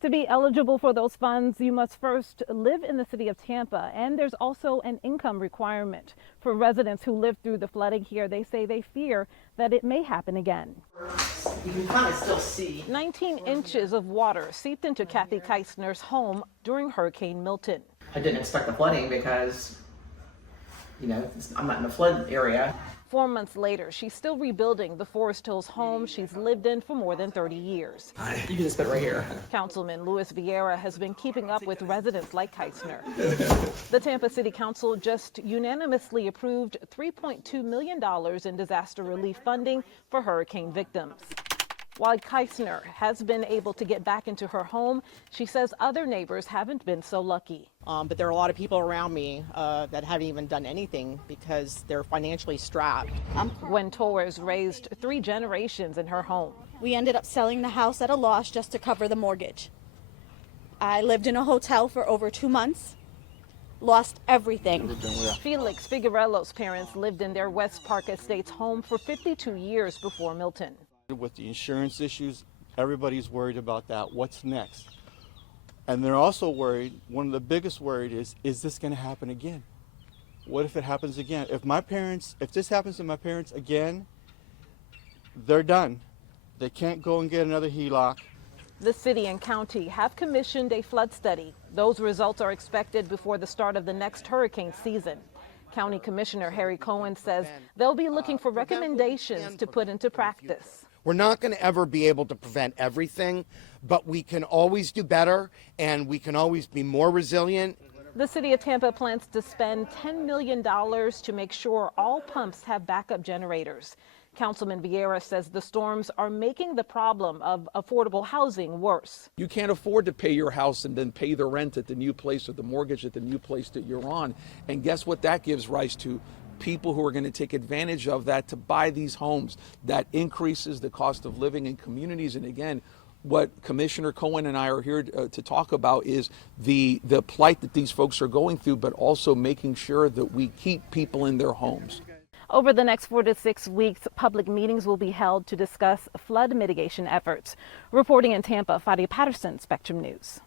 To be eligible for those funds, you must first live in the city of Tampa, and there's also an income requirement. For residents who lived through the flooding here, they say they fear that it may happen again. You can kind of still see. 19 inches of water seeped into Kathy Keisner's home during Hurricane Milton. I didn't expect the flooding because, I'm not in a flood area. 4 months later, she's still rebuilding the Forest Hills home she's lived in for more than 30 years. You can just put it right here. Councilman Luis Vieira has been keeping up with residents like Keisner. The Tampa City Council just unanimously approved $3.2 million in disaster relief funding for hurricane victims. While Keisner has been able to get back into her home, she says other neighbors haven't been so lucky. But there are a lot of people around me that haven't even done anything because they're financially strapped. Gwen Torres raised 3 generations in her home. We ended up selling the house at a loss just to cover the mortgage. I lived in a hotel for over 2 months, lost everything. Felix Figuerelo's parents lived in their West Park Estates home for 52 years before Milton. With the insurance issues, everybody's worried about that. What's next? And they're also worried, one of the biggest worried is this going to happen again? What if it happens again? If this happens to my parents again, they're done. They can't go and get another HELOC. The city and county have commissioned a flood study. Those results are expected before the start of the next hurricane season. County Commissioner Harry Cohen says they'll be looking for recommendations to put into practice. We're not going to ever be able to prevent everything, but we can always do better and we can always be more resilient. The city of Tampa plans to spend $10 million to make sure all pumps have backup generators. Councilman Vieira says the storms are making the problem of affordable housing worse. You can't afford to pay your house and then pay the rent at the new place or the mortgage at the new place that you're on. And guess what that gives rise to? People who are going to take advantage of that to buy these homes. That increases the cost of living in communities. And again, what Commissioner Cohen and I are here to talk about is the plight that these folks are going through, but also making sure that we keep people in their homes. Over the next 4 to 6 weeks, public meetings will be held to discuss flood mitigation efforts. Reporting in Tampa, Fadia Patterson, Spectrum News.